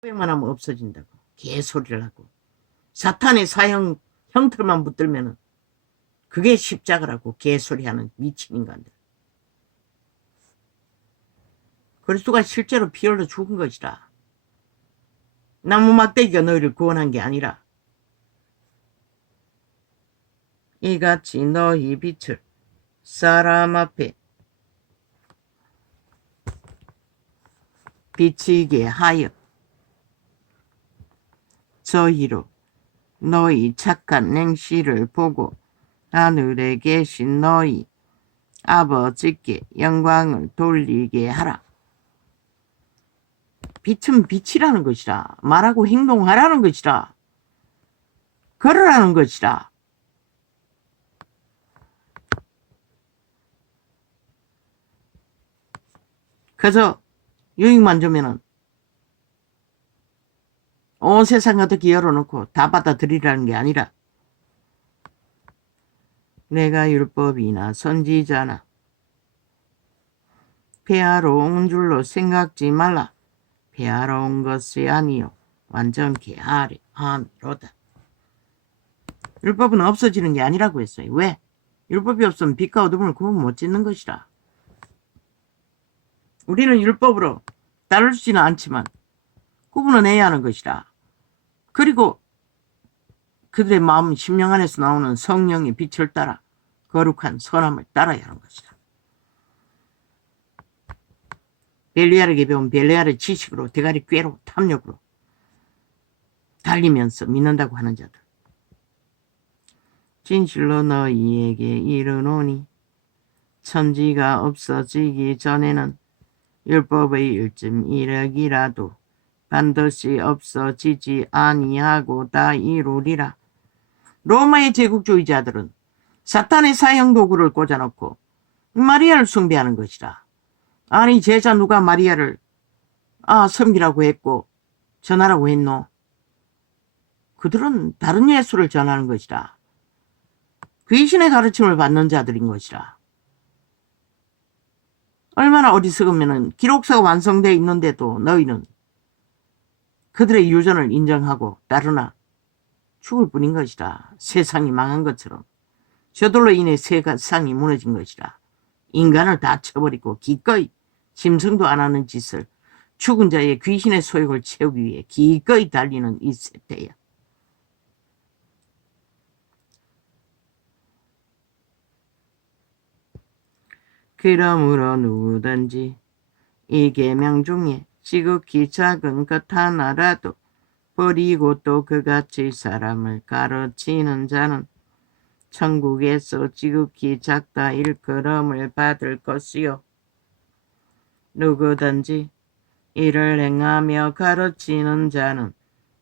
고백만 하면 없어진다고 개소리를 하고 사탄의 사형 형틀만 붙들면은 그게 십자가라고 개소리하는 미친 인간들. 그리스도가 실제로 피 흘려 죽은 것이라. 나무 막대기가 너희를 구원한 게 아니라 이같이 너희 빛을 사람 앞에 비치게 하여 저희로 너희 착한 행실을 보고 하늘에 계신 너희 아버지께 영광을 돌리게 하라. 빛은 빛이라는 것이라. 말하고 행동하라는 것이라. 걸으라는 것이라. 그래서 유익만 주면은 온 세상 어떻게 열어놓고 다 받아들이라는 게 아니라 내가 율법이나 선지자나 폐하러 온 줄로 생각지 말라. 폐하러 온 것이 아니요 완전케 함이로다. 율법은 없어지는 게 아니라고 했어요. 왜? 율법이 없으면 빛과 어둠을 구분 못 짓는 것이라. 우리는 율법으로 따르지는 않지만 구분은 해야 하는 것이라. 그리고 그들의 마음 심령 안에서 나오는 성령의 빛을 따라 거룩한 선함을 따라야 하는 것이다. 벨리알에게 배운 벨리알의 지식으로 대가리 꾀로 탐욕으로 달리면서 믿는다고 하는 자들. 진실로 너희에게 이르노니 천지가 없어지기 전에는 율법의 일점 이력이라도 반드시 없어지지 아니하고 다 이루리라. 로마의 제국주의자들은 사탄의 사형 도구를 꽂아놓고 마리아를 숭배하는 것이라. 아니 제자 누가 마리아를 섬기라고 했고 전하라고 했노? 그들은 다른 예수를 전하는 것이라. 귀신의 가르침을 받는 자들인 것이라. 얼마나 어리석으면 기록서가 완성되어 있는데도 너희는 그들의 유전을 인정하고 따르나 죽을 뿐인 것이라. 세상이 망한 것처럼 저들로 인해 세상이 무너진 것이라. 인간을 다 쳐버리고 기꺼이 짐승도 안 하는 짓을 죽은 자의 귀신의 소욕을 채우기 위해 기꺼이 달리는 이 세대야. 그러므로 누구든지 이 계명 중에 지극히 작은 것 하나라도 버리고 또 그같이 사람을 가르치는 자는 천국에서 지극히 작다 일컬음을 받을 것이요. 누구든지 이를 행하며 가르치는 자는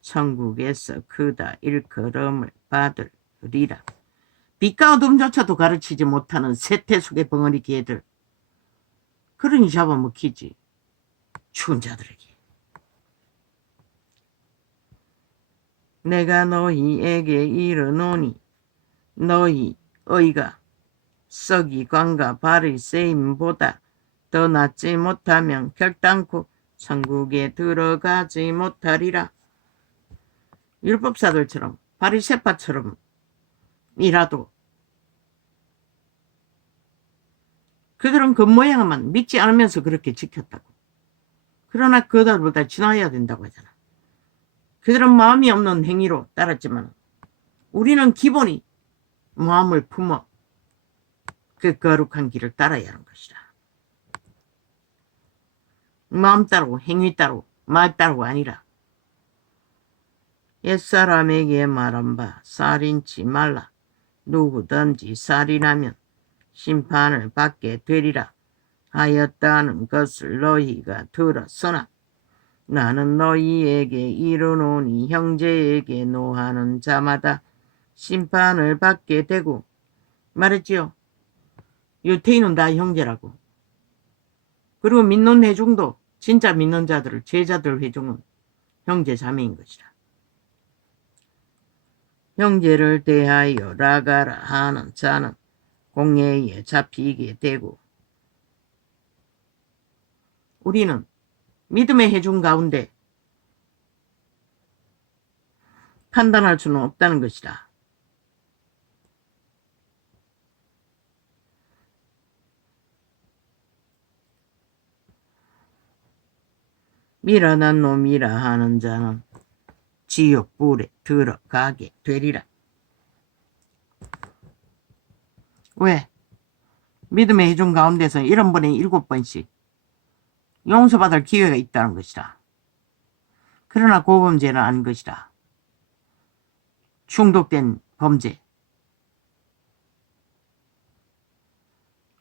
천국에서 크다 일컬음을 받으리라. 빛과 어둠조차도 가르치지 못하는 세태 속의 벙어리 개들. 그러니 잡아먹히지. 죽은 자들에게. 내가 너희에게 이르노니 너희 의가 썩이 광과 바리새인보다 더 낫지 못하면 결단코 천국에 들어가지 못하리라. 율법사들처럼 바리새파처럼 이라도 그들은 겉모양만 믿지 않으면서 그렇게 지켰다고. 그러나 그들보다 지나야 된다고 하잖아. 그들은 마음이 없는 행위로 따랐지만 우리는 기본이 마음을 품어 그 거룩한 길을 따라야 하는 것이라. 마음 따르고 행위 따르고 말 따르고 아니라. 옛사람에게 말한 바 살인치 말라. 누구든지 살인하면 심판을 받게 되리라 하였다는 것을 너희가 들었으나 나는 너희에게 이르노니 형제에게 노하는 자마다 심판을 받게 되고. 말했지요. 유태인은 다 형제라고. 그리고 믿는 회중도 진짜 믿는 자들을 제자들 회중은 형제 자매인 것이라. 형제를 대하여 라가라 하는 자는 공회에 잡히게 되고. 우리는 믿음의 회중 가운데 판단할 수는 없다는 것이다. 미련한 놈이라 하는 자는 지옥 불에 들어가게 되리라. 왜? 믿음의 해중 가운데서 1번에 7번씩 용서받을 기회가 있다는 것이다. 그러나 고범죄는 아닌 것이다. 중독된 범죄.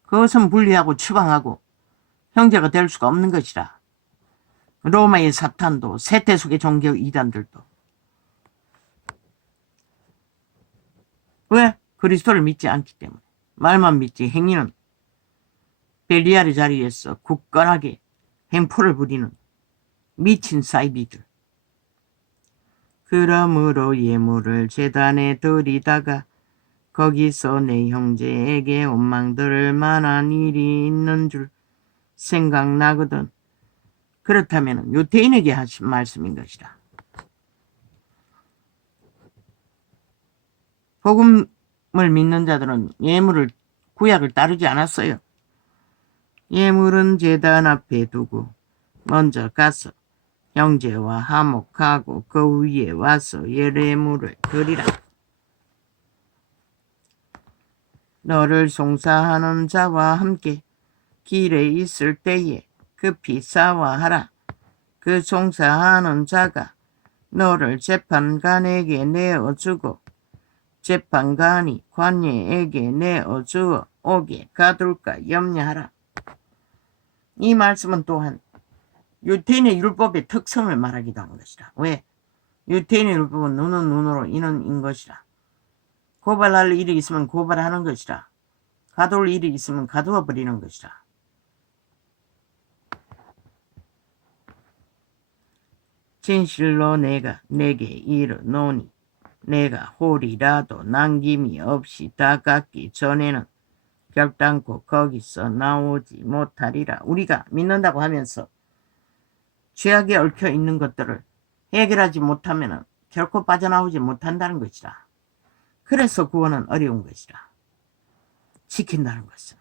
그것은 분리하고 추방하고 형제가 될 수가 없는 것이다. 로마의 사탄도 세태속의 종교 이단들도. 왜? 그리스도를 믿지 않기 때문에. 말만 믿지 행위는 벨리알의 자리에서 굳건하게 횡포를 부리는 미친 사이비들. 그러므로 예물을 제단에 드리다가 거기서 내 형제에게 원망 들을 만한 일이 있는 줄 생각나거든. 그렇다면 유태인에게 하신 말씀인 것이다. 복음을 믿는 자들은 예물을 구약을 따르지 않았어요. 예물은 제단 앞에 두고 먼저 가서 형제와 화목하고 그 위에 와서 예물을 드리라. 너를 송사하는 자와 함께 길에 있을 때에 급히 사화하라. 그 송사하는 자가 너를 재판관에게 내어주고 재판관이 관예에게 내어주어 오게 가둘까 염려하라. 이 말씀은 또한 유태인의 율법의 특성을 말하기도 한 것이다. 왜? 유태인의 율법은 눈은 눈으로 이는 인 것이다. 고발할 일이 있으면 고발하는 것이다. 가둘 일이 있으면 가두어 버리는 것이다. 진실로 내가 내게 이르노니 내가 홀이라도 남김이 없이 다 갚기 전에는 결단코 거기서 나오지 못하리라. 우리가 믿는다고 하면서 죄악에 얽혀 있는 것들을 해결하지 못하면 결코 빠져나오지 못한다는 것이다. 그래서 구원은 어려운 것이다. 지킨다는 것은.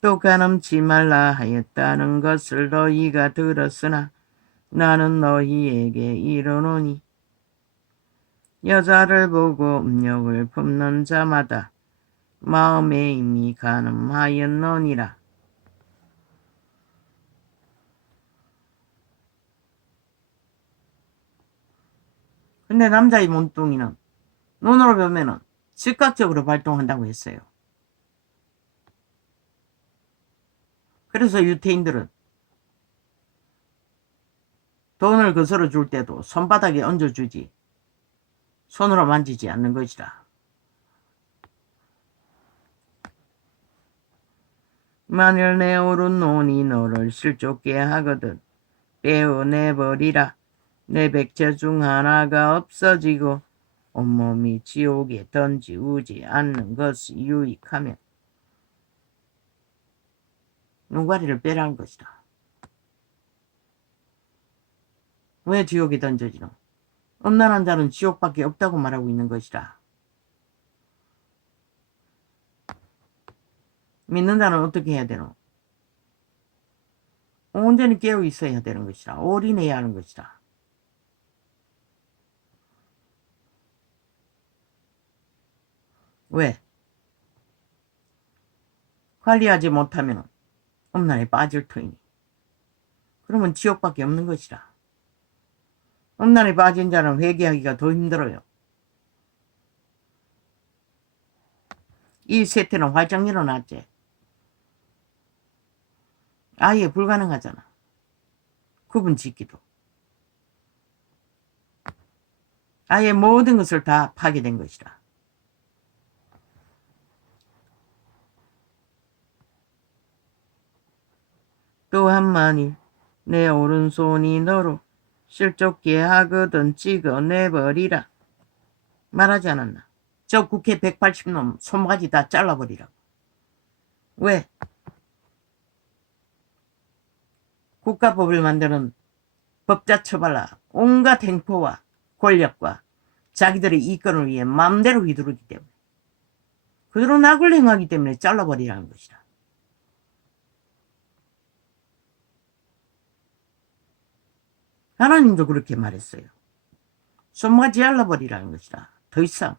또 가늠치 말라 하였다는 것을 너희가 들었으나 나는 너희에게 이르노니 여자를 보고 음욕을 품는 자마다 마음에 이미 가늠하였느니라. 근데 남자의 몸뚱이는 눈으로 보면은 즉각적으로 발동한다고 했어요. 그래서 유태인들은 돈을 거스러 줄 때도 손바닥에 얹어주지 손으로 만지지 않는 것이다. 만일 내 옳은 논이 너를 실족게 하거든 빼어내버리라. 내 백체 중 하나가 없어지고 온몸이 지옥에 던지우지 않는 것이 유익하면 눈가리를 빼라는 것이다. 왜 지옥에 던져지노? 음란한 자는 지옥밖에 없다고 말하고 있는 것이다. 믿는 자는 어떻게 해야 되노? 온전히 깨어 있어야 되는 것이다. 올인해야 하는 것이다. 왜? 관리하지 못하면 음란에 빠질 터이니. 그러면 지옥밖에 없는 것이다. 음란에 빠진 자는 회개하기가 더 힘들어요. 이 세태는 활짝 일어났지. 아예 불가능하잖아. 구분 짓기도. 아예 모든 것을 다 파괴된 것이다. 또한 만일 내 오른손이 너로 실족게 하거든 찍어내버리라. 말하지 않았나? 저 국회 180놈 손바지 다 잘라버리라고. 왜? 국가법을 만드는 법자 처발라 온갖 행포와 권력과 자기들의 이권을 위해 마음대로 휘두르기 때문에 그대로 낙을 행하기 때문에 잘라버리라는 것이다. 하나님도 그렇게 말했어요. 손모가지 잘라버리라는 것이다. 더 이상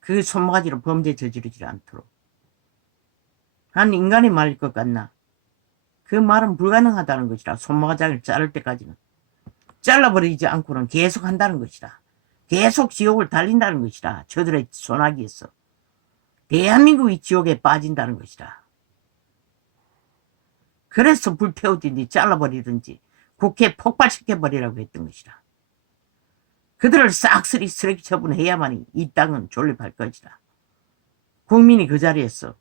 그 손모가지로 범죄 저지르지 않도록. 한 인간의 말일 것 같나? 그 말은 불가능하다는 것이다. 손모가지를 자를 때까지는. 잘라버리지 않고는 계속 한다는 것이다. 계속 지옥을 달린다는 것이다. 저들의 손아귀에서. 대한민국이 지옥에 빠진다는 것이다. 그래서 불태우든지 잘라버리든지 국회 폭발시켜버리라고 했던 것이다. 그들을 싹쓸이 쓰레기 처분해야만이 이 땅은 존립할 것이다. 국민이 그 자리에서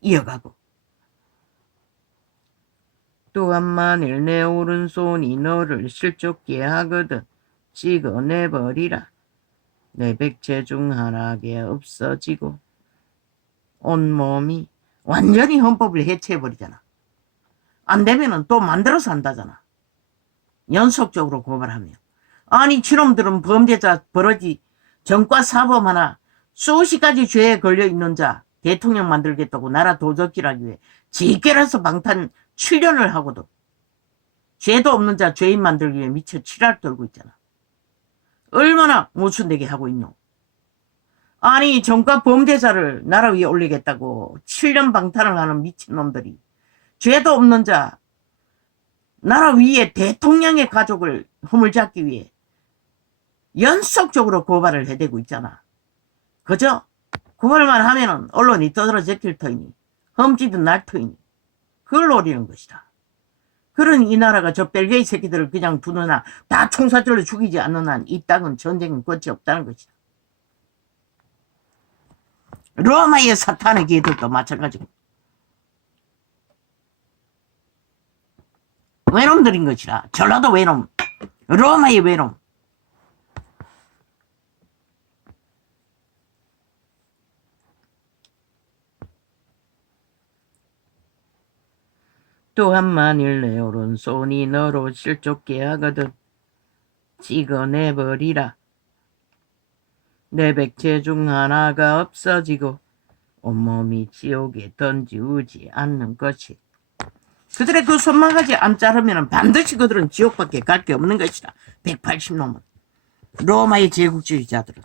이어가고 또한 만일 내 오른손이 너를 실족게 하거든 찍어내버리라. 내 백체 중 하나게 없어지고 온몸이 완전히 헌법을 해체해버리잖아. 안 되면은 또 만들어서 한다잖아. 연속적으로 고발하면. 아니 저놈들은 범죄자 버러지 전과 사범 하나 수십 가지 죄에 걸려있는 자 대통령 만들겠다고 나라 도적질하기 위해 지게라서 방탄 7년을 하고도 죄도 없는 자 죄인 만들기 위해 미쳐 치랄 떨고 있잖아. 얼마나 모순되게 하고 있노. 아니 전과 범죄자를 나라 위에 올리겠다고 7년 방탄을 하는 미친놈들이 죄도 없는 자 나라 위에 대통령의 가족을 허물잡기 위해 연속적으로 고발을 해대고 있잖아. 그저 고발만 하면은 언론이 떠들어 제낄 터이니 험지든 날 터이니 그걸 노리는 것이다. 그런 이 나라가 저 벨기에 새끼들을 그냥 두는 한 다 총살절로 죽이지 않는 한 이 땅은 전쟁은 끝이 없다는 것이다. 로마의 사탄의 개들도 마찬가지고 외놈들인 것이라. 전라도 외놈, 로마의 외놈. 또한 만일 내 오른손이 너로 실족게 하거든 찍어내버리라. 내 백체 중 하나가 없어지고 온몸이 지옥에 던지우지 않는 것이. 그들의 그 손모가지 안 자르면 반드시 그들은 지옥밖에 갈 게 없는 것이다. 180놈은. 로마의 제국주의자들은.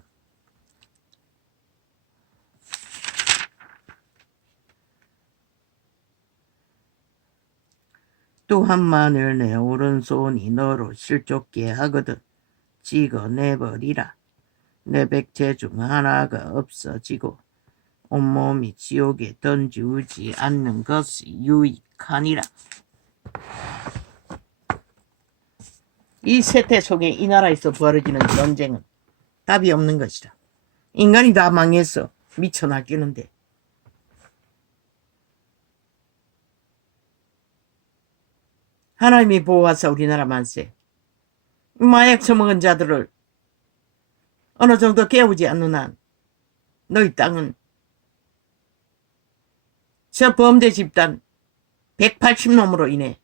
또한 만일 내 오른손이 너로 실족게 하거든 찍어내버리라. 내 백체 중 하나가 없어지고 온몸이 지옥에 던지우지 않는 것이 유익하니라. 이 세태 속에 이 나라에서 벌어지는 전쟁은 답이 없는 것이다. 인간이 다 망해서 미쳐 날뛰는데 하나님이 보호하사 우리나라 만세. 마약 처먹은 자들을 어느 정도 깨우지 않는 한 너희 땅은 저 범죄 집단 180놈으로 인해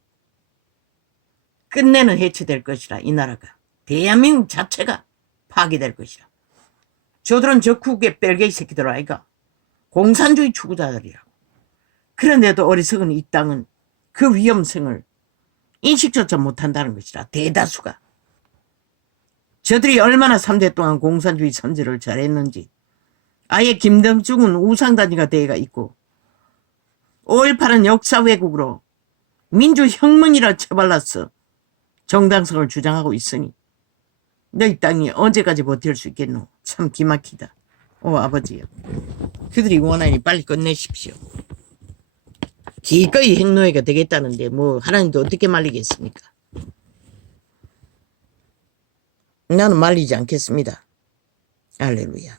끝내는 해체될 것이라. 이 나라가 대한민국 자체가 파괴될 것이라. 저들은 적국의 벨게이 새끼들 아이가 공산주의 추구자들이라고. 그런데도 어리석은 이 땅은 그 위험성을 인식조차 못한다는 것이라. 대다수가. 저들이 얼마나 3대 동안 공산주의 선제를 잘했는지. 아예 김대중은 우상단위가 대가 있고 5.18은 역사 왜곡으로 민주혁명이라 처발랐어. 정당성을 주장하고 있으니 너희 땅이 언제까지 버틸 수 있겠노. 참 기막히다. 오 아버지요. 그들이 원하니 빨리 끝내십시오. 기꺼이 핵노예가 되겠다는데 뭐 하나님도 어떻게 말리겠습니까? 나는 말리지 않겠습니다. 할렐루야.